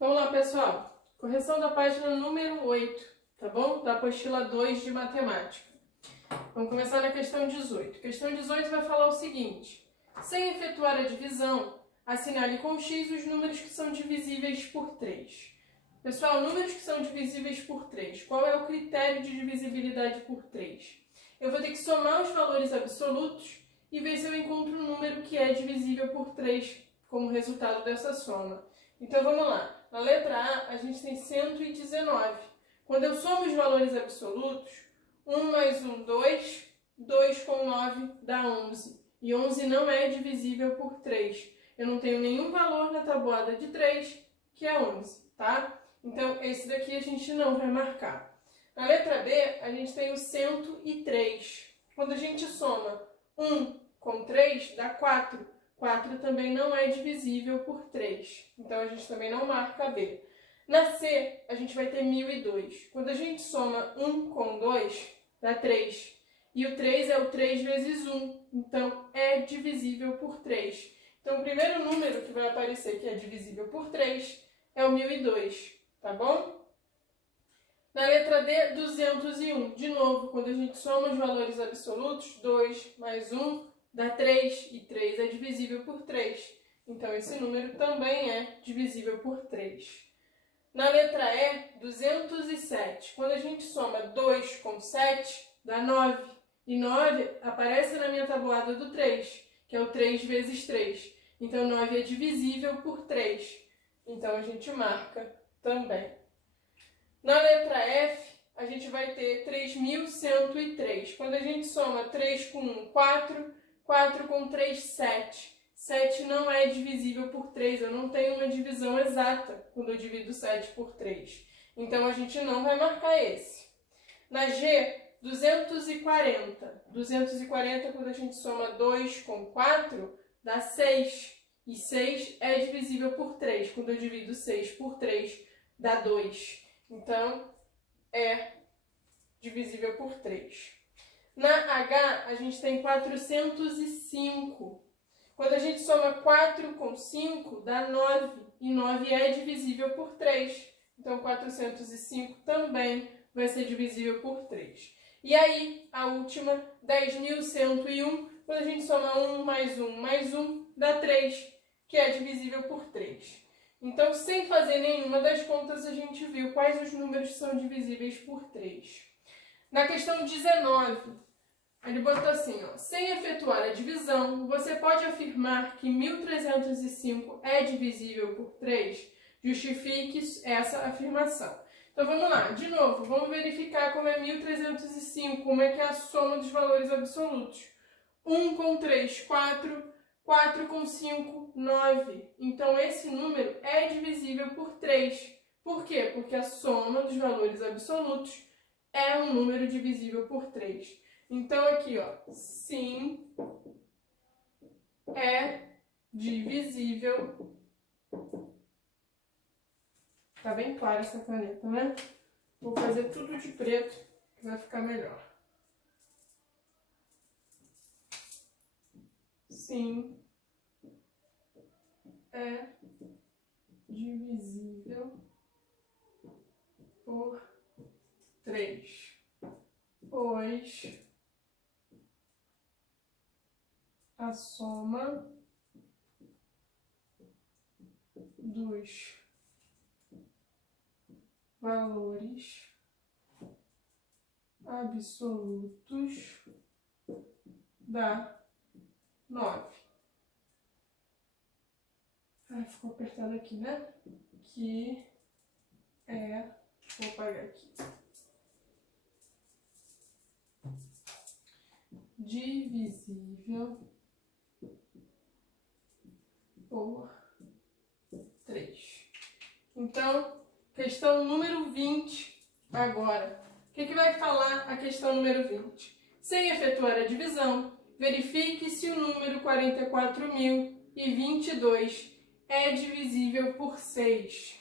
Vamos lá, pessoal. Correção da página número 8, tá bom? Da apostila 2 de matemática. Vamos começar na questão 18. Questão 18 vai falar o seguinte: sem efetuar a divisão, assinale com X os números que são divisíveis por 3. Pessoal, números que são divisíveis por 3. Qual é o critério de divisibilidade por 3? Eu vou ter que somar os valores absolutos e ver se eu encontro um número que é divisível por 3 como resultado dessa soma. Então, vamos lá. Na letra A, a gente tem 119. Quando eu somo os valores absolutos, 1 mais 1, 2. 2 com 9 dá 11. E 11 não é divisível por 3. Eu não tenho nenhum valor na tabuada de 3, que é 11, tá? Então, esse daqui a gente não vai marcar. Na letra B, a gente tem o 103. Quando a gente soma 1 com 3, dá 4. 4 também não é divisível por 3. Então, a gente também não marca B. Na C, a gente vai ter 1002. Quando a gente soma 1 com 2, dá 3. E o 3 é o 3 vezes 1. Então, é divisível por 3. Então, o primeiro número que vai aparecer que é divisível por 3 é o 1002. Tá bom? Na letra D, 201. De novo, quando a gente soma os valores absolutos, 2 mais 1 dá 3, e 3 é divisível por 3. Então, esse número também é divisível por 3. Na letra E, 207. Quando a gente soma 2 com 7, dá 9. E 9 aparece na minha tabuada do 3, que é o 3 vezes 3. Então, 9 é divisível por 3. Então, a gente marca também. Na letra F, a gente vai ter 3.103. Quando a gente soma 3 com 1, 4. 4 com 3, 7. 7 não é divisível por 3. Eu não tenho uma divisão exata quando eu divido 7 por 3. Então, a gente não vai marcar esse. Na G, 240. 240, quando a gente soma 2 com 4, dá 6. E 6 é divisível por 3. Quando eu divido 6 por 3, dá 2. Então, é divisível por 3. Na H, a gente tem 405. Quando a gente soma 4 com 5, dá 9. E 9 é divisível por 3. Então, 405 também vai ser divisível por 3. E aí, a última, 10.101. Quando a gente soma 1 mais 1 mais 1, dá 3, que é divisível por 3. Então, sem fazer nenhuma das contas, a gente viu quais os números são divisíveis por 3. Na questão 19, ele botou assim, ó: sem efetuar a divisão, você pode afirmar que 1.305 é divisível por 3? Justifique essa afirmação. Então, vamos lá. De novo, vamos verificar como é 1.305, como é que é a soma dos valores absolutos. 1 com 3, 4. 4 com 5, 9. Então, esse número é divisível por 3. Por quê? Porque a soma dos valores absolutos é um número divisível por 3. Então, aqui, ó, sim, é divisível. Tá bem clara essa caneta, né? Vou fazer tudo de preto, que vai ficar melhor. Sim, é divisível por 3, pois a soma dos valores absolutos dá 9. Ah, ficou apertado aqui, né? Que é... Vou apagar aqui. Divisível por 3. Então, questão número 20 agora. O que vai falar a questão número 20? Sem efetuar a divisão, verifique se o número 44.022 é divisível por 6.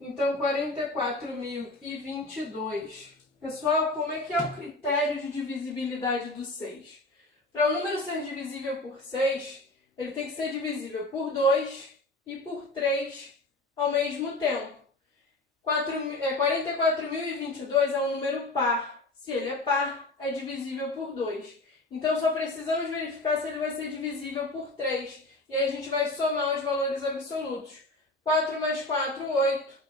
Então, 44.022. Pessoal, como é que é o critério de divisibilidade do 6? Para o número ser divisível por 6, ele tem que ser divisível por 2 e por 3 ao mesmo tempo. 44.022 é um número par. Se ele é par, é divisível por 2. Então, só precisamos verificar se ele vai ser divisível por 3. E aí a gente vai somar os valores absolutos. 4 mais 4, 8.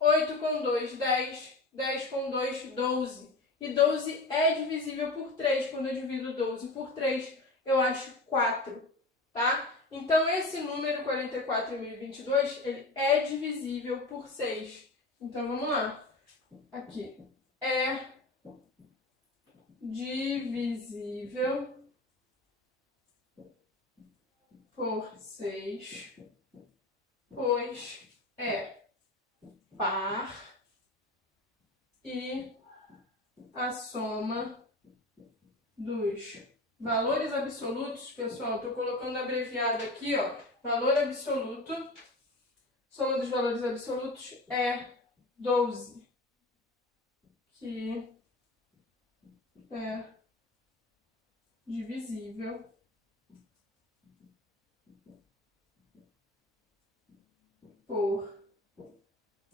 8 com 2, 10. 10 com 2, 12. E 12 é divisível por 3. Quando eu divido 12 por 3, eu acho 4. Tá? Então, esse número 44.022, ele é divisível por 6. Então, vamos lá. Aqui. É divisível por 6, pois é par e a soma dos valores absolutos, pessoal, estou colocando abreviado aqui, ó, valor absoluto, soma dos valores absolutos é 12, que é divisível por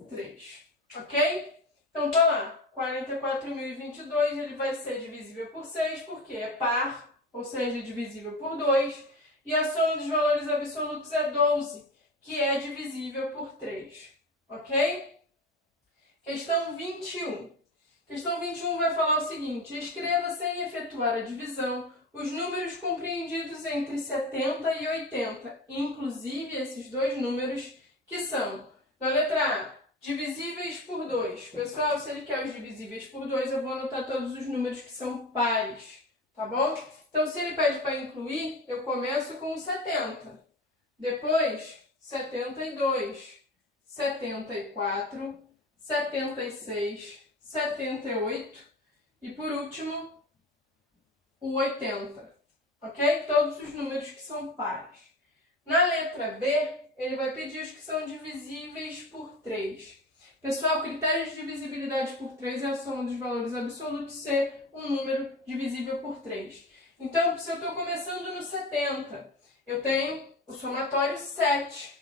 3, ok? Então, tá lá, 44.022, ele vai ser divisível por 6, porque é par, ou seja, divisível por 2, e a soma dos valores absolutos é 12, que é divisível por 3, ok? Questão 21. Questão 21 vai falar o seguinte: escreva sem efetuar a divisão os números compreendidos entre 70 e 80, inclusive esses dois números que são, na letra A, divisíveis por 2. Pessoal, se ele quer os divisíveis por 2, eu vou anotar todos os números que são pares, tá bom? Então, se ele pede para incluir, eu começo com o 70. Depois, 72, 74, 76, 78 e, por último, o 80, ok? Todos os números que são pares. Na letra B, ele vai pedir os que são divisíveis por 3. Pessoal, o critério de divisibilidade por 3 é a soma dos valores absolutos ser um número divisível por 3. Então, se eu estou começando no 70, eu tenho o somatório 7.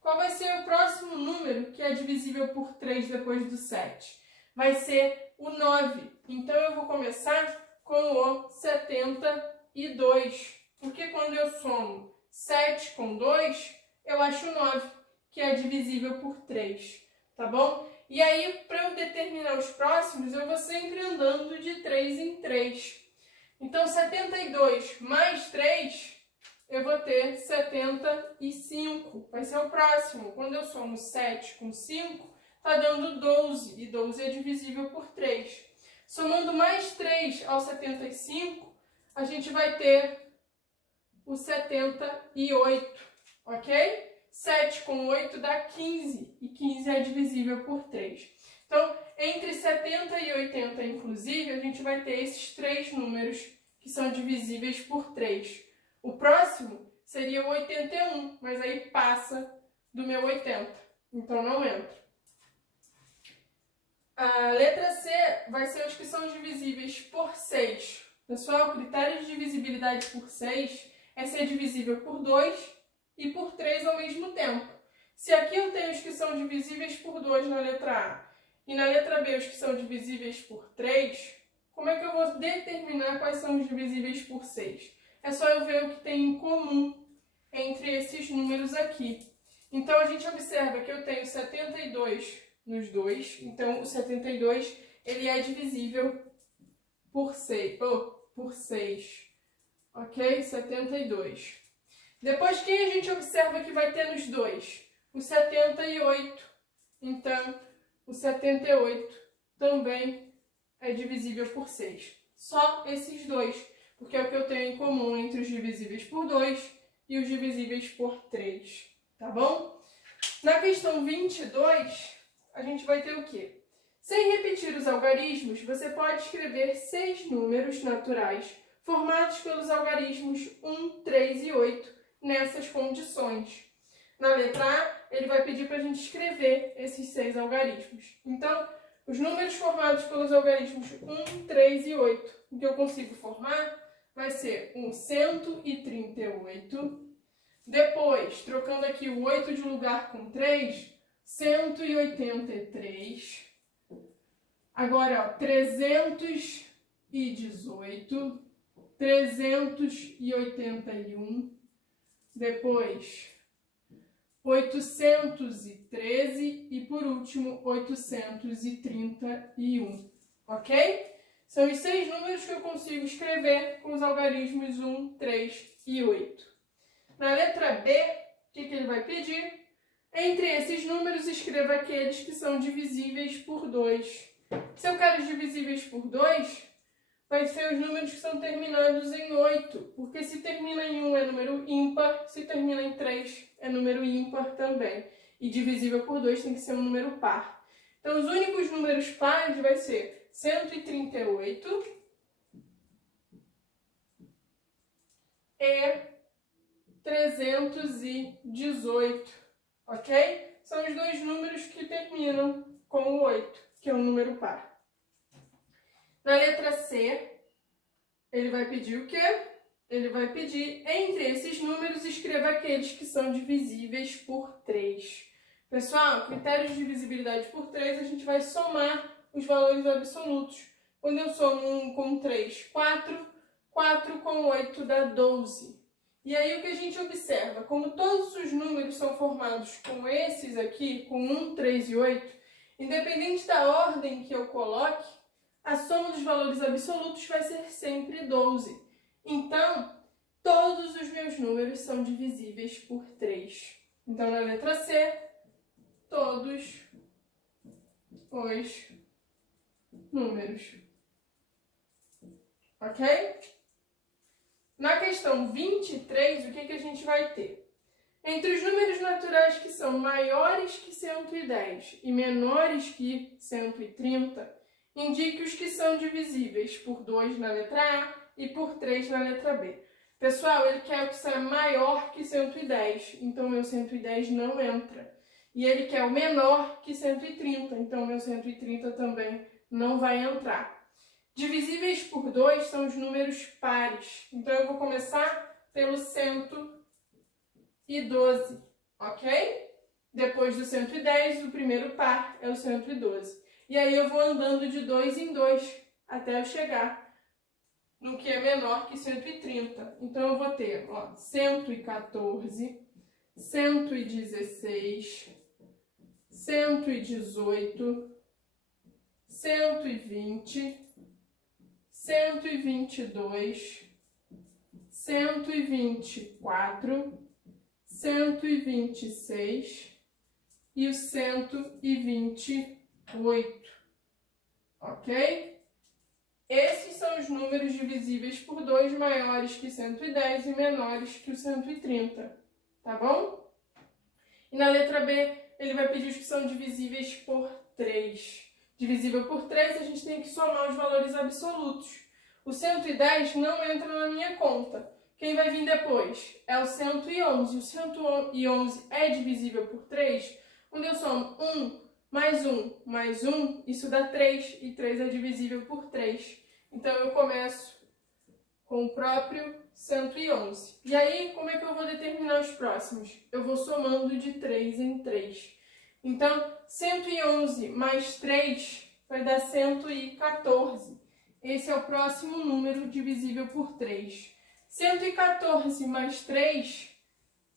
Qual vai ser o próximo número que é divisível por 3 depois do 7? Vai ser o 9. Então, eu vou começar com o 72, porque quando eu somo 7 com 2, eu acho 9, que é divisível por 3, tá bom? E aí, para eu determinar os próximos, eu vou sempre andando de 3 em 3. Então, 72 mais 3, eu vou ter 75. Vai ser o próximo. Quando eu somo 7 com 5, está dando 12, e 12 é divisível por 3. Somando mais 3 ao 75, a gente vai ter o 78, ok? 7 com 8 dá 15, e 15 é divisível por 3. Então, entre 70 e 80, inclusive, a gente vai ter esses três números que são divisíveis por 3. O próximo seria o 81, mas aí passa do meu 80, então não entra. A letra C vai ser os que são divisíveis por 6. Pessoal, o critério de divisibilidade por 6 é ser divisível por 2 e por 3 ao mesmo tempo. Se aqui eu tenho os que são divisíveis por 2 na letra A e na letra B os que são divisíveis por 3, como é que eu vou determinar quais são os divisíveis por 6? É só eu ver o que tem em comum entre esses números aqui. Então, a gente observa que eu tenho 72 nos dois, então o 72 ele é divisível por 6, ok? 72. Depois, quem a gente observa que vai ter nos dois? O 78. Então, o 78 também é divisível por 6. Só esses dois, porque é o que eu tenho em comum entre os divisíveis por 2 e os divisíveis por 3, tá bom? Na questão 22, a gente vai ter o quê? Sem repetir os algarismos, você pode escrever 6 números naturais formados pelos algarismos 1, 3 e 8 nessas condições. Na letra A, ele vai pedir para a gente escrever esses 6 algarismos. Então, os números formados pelos algarismos 1, 3 e 8, o que eu consigo formar vai ser um 138. Depois, trocando aqui o 8 de lugar com 3, 183. Agora, ó, 318, 381, depois 813 e por último 831, ok? São os 6 números que eu consigo escrever com os algarismos 1, 3 e 8. Na letra B, o que ele vai pedir? Entre esses números, escreva aqueles que são divisíveis por 2. Se eu quero os divisíveis por 2, vai ser os números que são terminados em 8, porque se termina em 1 é número ímpar, se termina em 3 é número ímpar também. E divisível por 2 tem que ser um número par. Então, os únicos números pares vai ser 138 e 318, ok? São os 2 números que terminam com o 8, que é um número par. Na letra C, ele vai pedir o quê? Ele vai pedir, entre esses números, escreva aqueles que são divisíveis por 3. Pessoal, critério de divisibilidade por 3, a gente vai somar os valores absolutos. Quando eu somo 1 com 3, 4, 4 com 8 dá 12. E aí o que a gente observa, como todos os números são formados com esses aqui, com 1, 3 e 8, independente da ordem que eu coloque, a soma dos valores absolutos vai ser sempre 12. Então, todos os meus números são divisíveis por 3. Então, na letra C, todos os números. Ok? Na questão 23, o que a gente vai ter? Entre os números naturais que são maiores que 110 e menores que 130, indique os que são divisíveis por 2 na letra A e por 3 na letra B. Pessoal, ele quer o que seja maior que 110, então meu 110 não entra. E ele quer o menor que 130, então meu 130 também não vai entrar. Divisíveis por 2 são os números pares. Então, eu vou começar pelo 112, ok? Depois do 110, o primeiro par é o 112. E aí, eu vou andando de 2 em 2 até eu chegar no que é menor que 130. Então, eu vou ter 114, 116, 118, 120... 122, 124, 126 e o 128, ok? Esses são os números divisíveis por 2 maiores que 110 e menores que o 130, tá bom? E na letra B, ele vai pedir os que são divisíveis por 3. Divisível por 3, a gente tem que somar os valores absolutos. O 110 não entra na minha conta. Quem vai vir depois é o 111. O 111 é divisível por 3. Quando eu somo 1 mais 1 mais 1, isso dá 3. E 3 é divisível por 3. Então, eu começo com o próprio 111. E aí, como é que eu vou determinar os próximos? Eu vou somando de 3 em 3. Então, 111 mais 3 vai dar 114. Esse é o próximo número divisível por 3. 114 mais 3,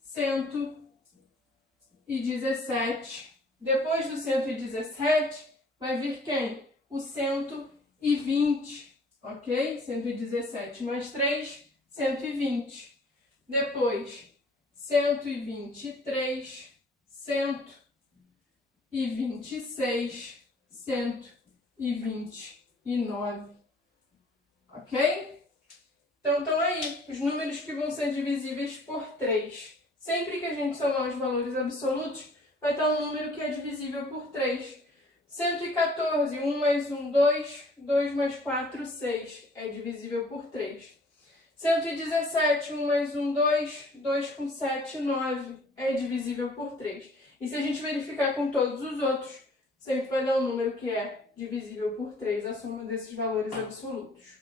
117. Depois do 117, vai vir quem? O 120, ok? 117 mais 3, 120. Depois, 123, 126, 129, ok? Então, estão aí os números que vão ser divisíveis por 3. Sempre que a gente somar os valores absolutos, vai estar um número que é divisível por 3. 114, 1 mais 1, 2, 2 mais 4, 6, é divisível por 3. 117, 1 mais 1, 2, 2 com 7, 9, é divisível por 3. E se a gente verificar com todos os outros, sempre vai dar um número que é divisível por 3, a soma desses valores absolutos.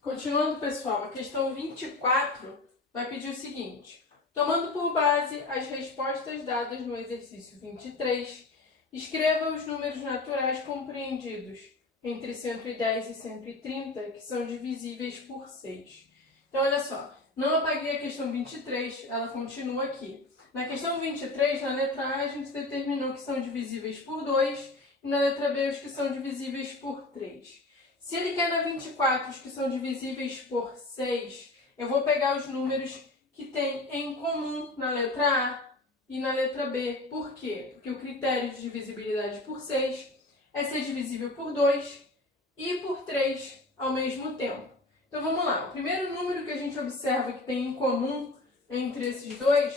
Continuando, pessoal, a questão 24 vai pedir o seguinte: tomando por base as respostas dadas no exercício 23, escreva os números naturais compreendidos entre 110 e 130, que são divisíveis por 6. Então, olha só, não apaguei a questão 23, ela continua aqui. Na questão 23, na letra A, a gente determinou que são divisíveis por 2, e na letra B, os que são divisíveis por 3. Se ele quer na 24 os que são divisíveis por 6, eu vou pegar os números que tem em comum na letra A e na letra B. Por quê? Porque o critério de divisibilidade por 6 é ser divisível por 2 e por 3 ao mesmo tempo. Então vamos lá. O primeiro número que a gente observa que tem em comum entre esses dois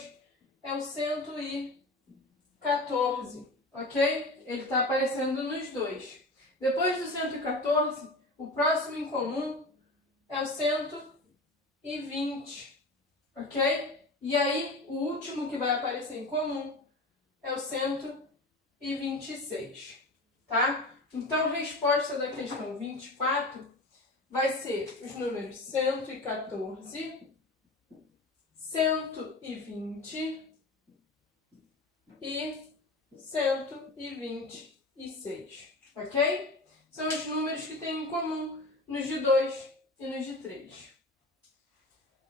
é o 114, ok? Ele está aparecendo nos dois. Depois do 114, o próximo em comum é o 120, ok? E aí, o último que vai aparecer em comum é o 126, tá? Então, a resposta da questão 24 vai ser os números 114, 120 e 126, ok? São os números que têm em comum nos de 2 e nos de 3.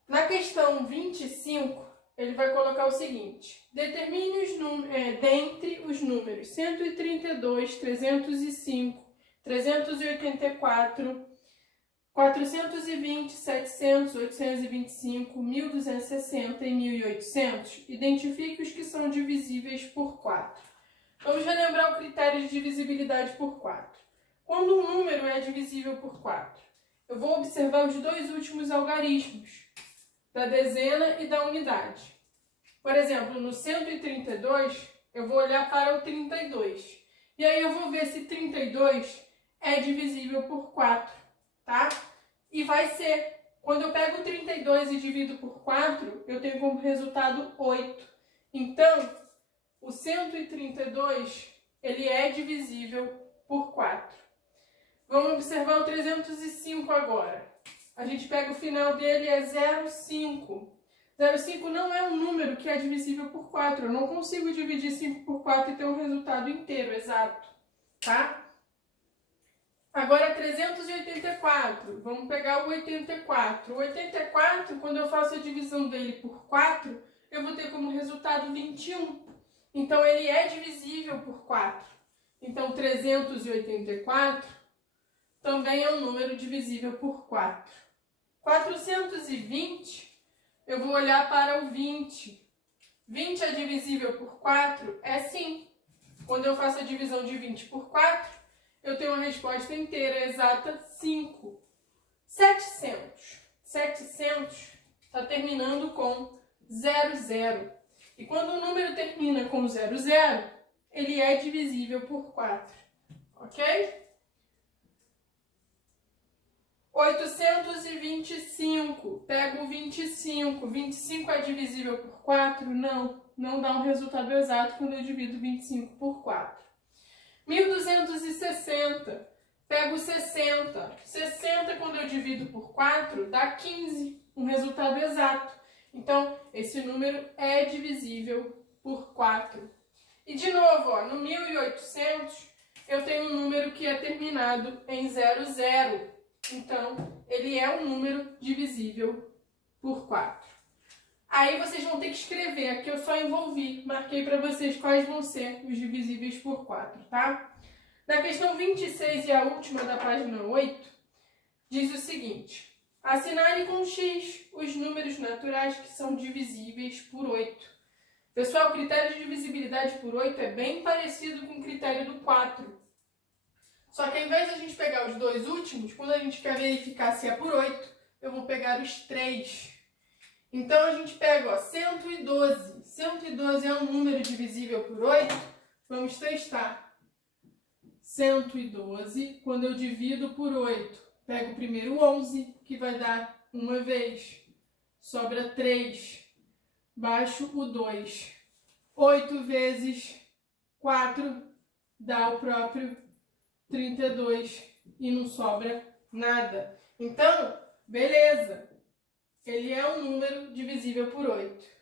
Na questão 25, ele vai colocar o seguinte: determine os dentre os números 132, 305, 384, 420, 700, 825, 1260 e 1800, identifique os que são divisíveis por 4. Vamos relembrar o critério de divisibilidade por 4. Quando um número é divisível por 4, eu vou observar os dois últimos algarismos, da dezena e da unidade. Por exemplo, no 132, eu vou olhar para o 32. E aí eu vou ver se 32 é divisível por 4, tá? E vai ser. Quando eu pego 32 e divido por 4, eu tenho como resultado 8. Então, o 132, ele é divisível por 4. Vamos observar o 305 agora. A gente pega o final dele, é 0,5. 0,5 não é um número que é divisível por 4. Eu não consigo dividir 5 por 4 e ter um resultado inteiro, exato. Tá? Agora, 384. Vamos pegar o 84. O 84, quando eu faço a divisão dele por 4, eu vou ter como resultado 21. Então, ele é divisível por 4. Então, 384 também é um número divisível por 4. 420, eu vou olhar para o 20. 20 é divisível por 4? É sim. Quando eu faço a divisão de 20 por 4, eu tenho uma resposta inteira, exata, 5. 700. 700 está terminando com 00. E quando o número termina com 00, ele é divisível por 4. Ok? 825, pego o 25. 25 é divisível por 4? Não, não dá um resultado exato quando eu divido 25 por 4. 1260, pego 60. 60 quando eu divido por 4 dá 15, um resultado exato. Então, esse número é divisível por 4. E de novo, ó, no 1800, eu tenho um número que é terminado em 00. Então, ele é um número divisível por 4. Aí vocês vão ter que escrever, aqui eu só envolvi, marquei para vocês quais vão ser os divisíveis por 4, tá? Na questão 26 e a última da página 8, diz o seguinte: assinale com X os números naturais que são divisíveis por 8. Pessoal, o critério de divisibilidade por 8 é bem parecido com o critério do 4. Só que ao invés de a gente pegar os dois últimos, quando a gente quer verificar se é por 8, eu vou pegar os 3. Então, a gente pega, ó, 112. 112 é um número divisível por 8. Vamos testar. 112, quando eu divido por 8, pego o primeiro 11, que vai dar uma vez. Sobra 3. Baixo o 2. 8 vezes 4 dá o próprio 32 e não sobra nada. Então, beleza. Ele é um número divisível divisível por 8.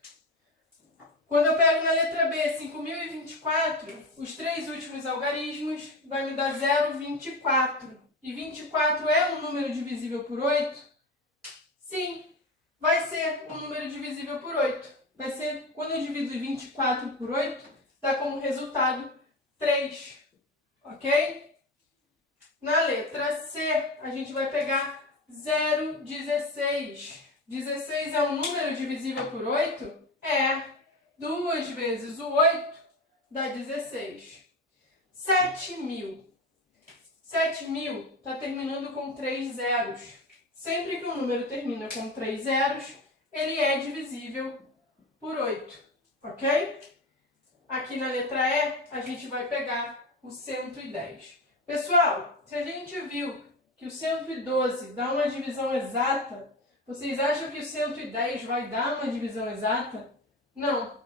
Quando eu pego na letra B 5.024, os três últimos algarismos vai me dar 0,24. E 24 é um número divisível por 8? Sim, vai ser um número divisível por 8. Vai ser, quando eu divido 24 por 8, dá como resultado 3. Ok? Na letra C, a gente vai pegar 0,16. 16 é um número divisível por 8? É. 2 vezes o 8 dá 16. 7.000. 7.000 está terminando com 3 zeros. Sempre que um número termina com 3 zeros, ele é divisível por 8. Ok? Aqui na letra E, a gente vai pegar o 110. Pessoal, se a gente viu que o 112 dá uma divisão exata, vocês acham que o 110 vai dar uma divisão exata? Não,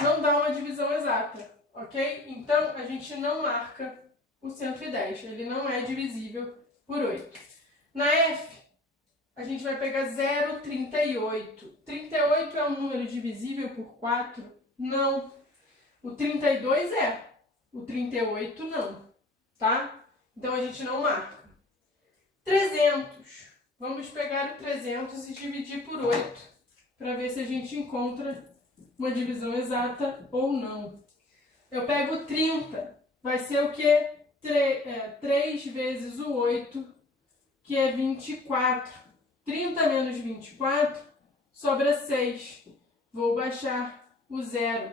não dá uma divisão exata, ok? Então, a gente não marca o 110, ele não é divisível por 8. Na F, a gente vai pegar 0,38. 38 é um número divisível por 4? Não. O 32 é, o 38 não, tá? Então, a gente não marca. 300. Vamos pegar o 300 e dividir por 8, para ver se a gente encontra uma divisão exata ou não. Eu pego 30, vai ser o quê? 3 vezes o 8, que é 24. 30 menos 24, sobra 6. Vou baixar o 0.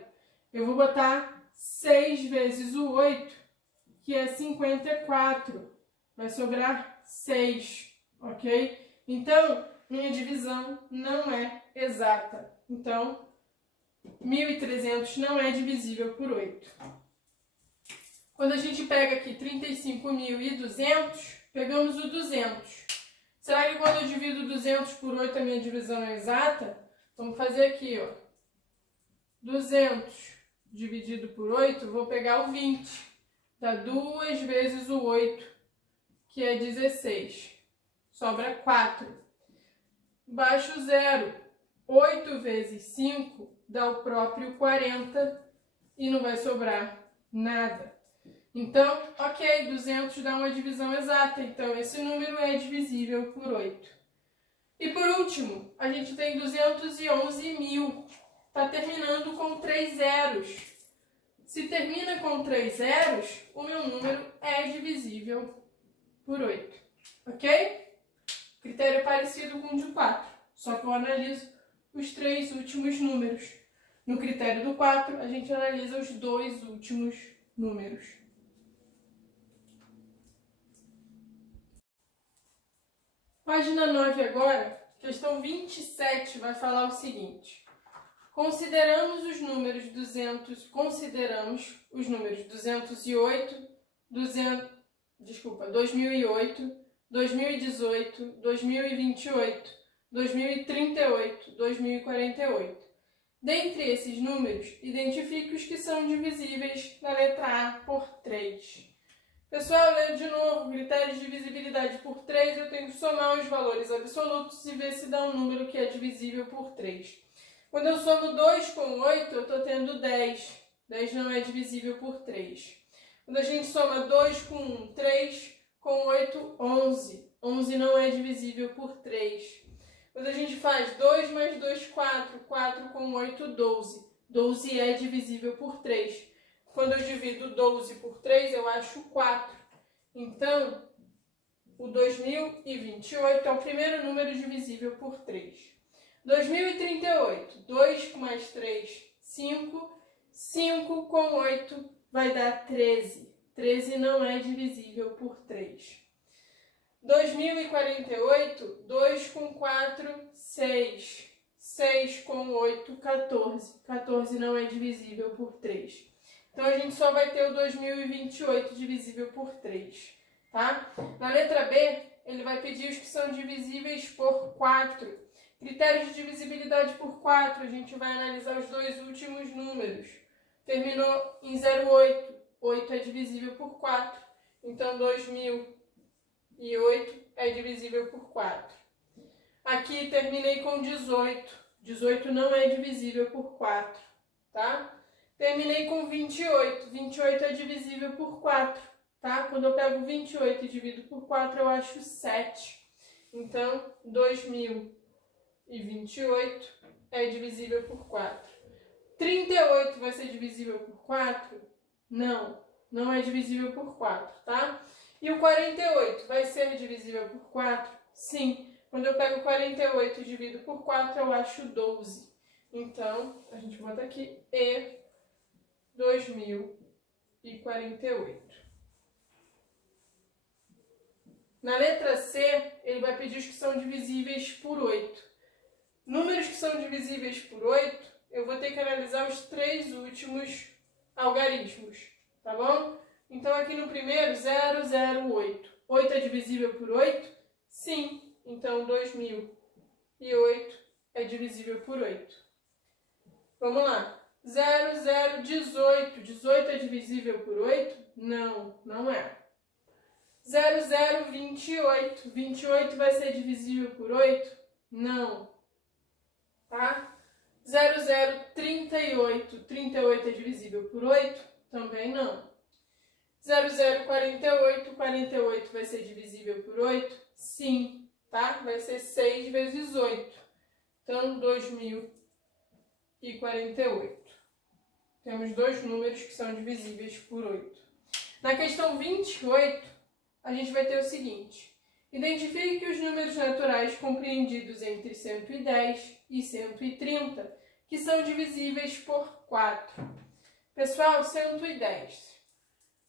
Eu vou botar 6 vezes o 8, que é 54. Vai sobrar 6, ok? Então, minha divisão não é exata. Então, 1.300 não é divisível por 8. Quando a gente pega aqui 35.200, pegamos o 200. Será que quando eu divido 200 por 8 a minha divisão é exata? Vamos fazer aqui, ó. 200 dividido por 8, vou pegar o 20. Dá 2 vezes o 8, que é 16. Sobra 4. Baixo 0. 8 vezes 5 dá o próprio 40 e não vai sobrar nada. Então, ok, 200 dá uma divisão exata, então esse número é divisível por 8. E por último, a gente tem 211.000, está terminando com 3 zeros. Se termina com 3 zeros, o meu número é divisível por 8, ok? Critério parecido com o de 4, só que eu analiso os 3 últimos números. No critério do 4, a gente analisa os 2 últimos números. Página 9 agora, questão 27, vai falar o seguinte. Consideramos os números 208, 2008, 2018, 2028, 2038, 2048. Dentre esses números, identifique os que são divisíveis na letra A por 3. Pessoal, lendo de novo, critérios de divisibilidade por 3, eu tenho que somar os valores absolutos e ver se dá um número que é divisível por 3. Quando eu somo 2 com 8, eu estou tendo 10. 10 não é divisível por 3. Quando a gente soma 2 com 1, 3 com 8, 11. 11 não é divisível por 3. Quando a gente faz 2 mais 2, 4. 4 com 8, 12. 12 é divisível por 3. Quando eu divido 12 por 3, eu acho 4. Então, o 2028 é o primeiro número divisível por 3. 2038, 2 mais 3, 5. 5 com 8 vai dar 13. 13 não é divisível por 3. 2048, 2 com 4, 6. 6 com 8, 14. 14 não é divisível por 3. Então, a gente só vai ter o 2028 divisível por 3, tá? Na letra B, ele vai pedir os que são divisíveis por 4. Critérios de divisibilidade por 4, a gente vai analisar os dois últimos números. Terminou em 0,8. 8 é divisível por 4. Então, 2008 é divisível por 4. Aqui, terminei com 18. 18 não é divisível por 4, tá? Terminei com 28. 28 é divisível por 4, tá? Quando eu pego 28 e divido por 4, eu acho 7. Então, 2028 é divisível por 4. 38 vai ser divisível por 4? Não, não é divisível por 4, tá? E o 48 vai ser divisível por 4? Sim. Quando eu pego 48 e divido por 4, eu acho 12. Então, a gente bota aqui E 2048. Na letra C, ele vai pedir os que são divisíveis por 8. Números que são divisíveis por 8, eu vou ter que analisar os 3 últimos algarismos, tá bom? Então, aqui no primeiro, 008. 8 é divisível por 8? Sim. Então, 2008 é divisível por 8. Vamos lá. 0018. 18 é divisível por 8? Não, não é. 0028. 28 vai ser divisível por 8? Não. Tá? 0038. 38 é divisível por 8? Também não. 0048. 48 vai ser divisível por 8? Sim. Tá? Vai ser 6 vezes 8. Então, 2048. Temos dois números que são divisíveis por 8. Na questão 28, a gente vai ter o seguinte. Identifique os números naturais compreendidos entre 110 e 130, que são divisíveis por 4. Pessoal, 110.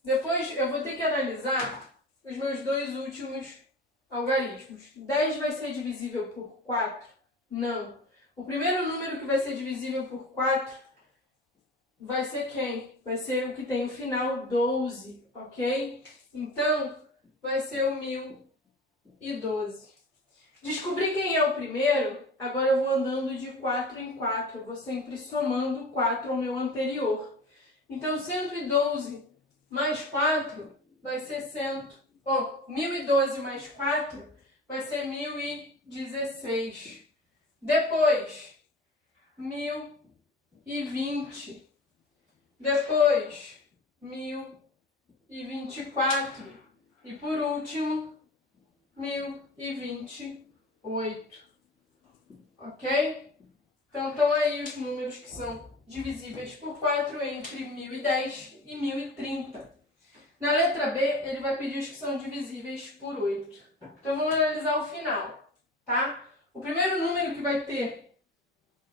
Depois, eu vou ter que analisar os meus dois últimos algarismos. 10 vai ser divisível por 4? Não. O primeiro número que vai ser divisível por 4 vai ser quem? Vai ser o que tem o final 12, ok? Então, vai ser o 1012. Descobri quem é o primeiro, agora eu vou andando de 4 em 4. Eu vou sempre somando 4 ao meu anterior. Então, 112 mais 4 vai ser 1012 mais 4 vai ser 1016. Depois, 1020. Depois, 1024. E por último, 1028. Ok? Então, estão aí os números que são divisíveis por 4 entre 1010 e 1030. Na letra B, ele vai pedir os que são divisíveis por 8. Então, vamos analisar o final, tá? O primeiro número que vai ter,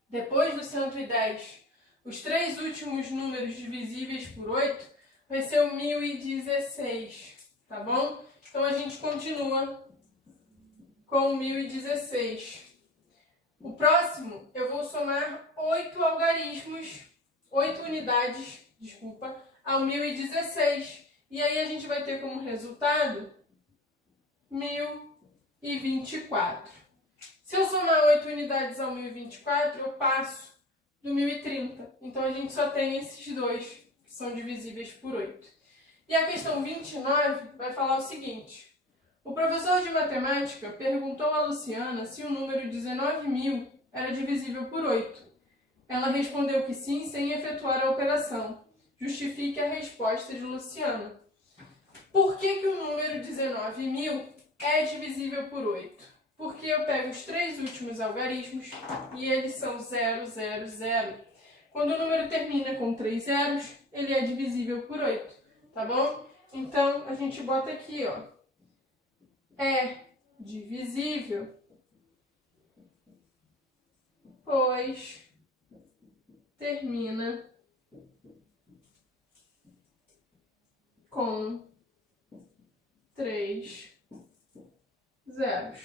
depois do 110, os três últimos números divisíveis por 8, vai ser o 1016, tá bom? Então, a gente continua com o 1016. O próximo, eu vou somar 8 algarismos, 8 unidades, ao 1016. E aí a gente vai ter como resultado 1024. Se eu somar 8 unidades ao 1024, eu passo do 1030. Então a gente só tem esses dois que são divisíveis por 8. E a questão 29 vai falar o seguinte. O professor de matemática perguntou a Luciana se o número 19.000 era divisível por 8. Ela respondeu que sim, sem efetuar a operação. Justifique a resposta de Luciana. Por que o número 19.000 é divisível por 8? Porque eu pego os três últimos algarismos e eles são 0, 0, 0. Quando o número termina com 3 zeros, ele é divisível por 8, tá bom? Então, a gente bota aqui, ó. É divisível, pois termina com 3 zeros.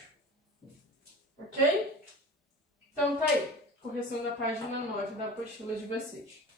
Ok? Então tá aí, correção da página 9 da apostila de vocês.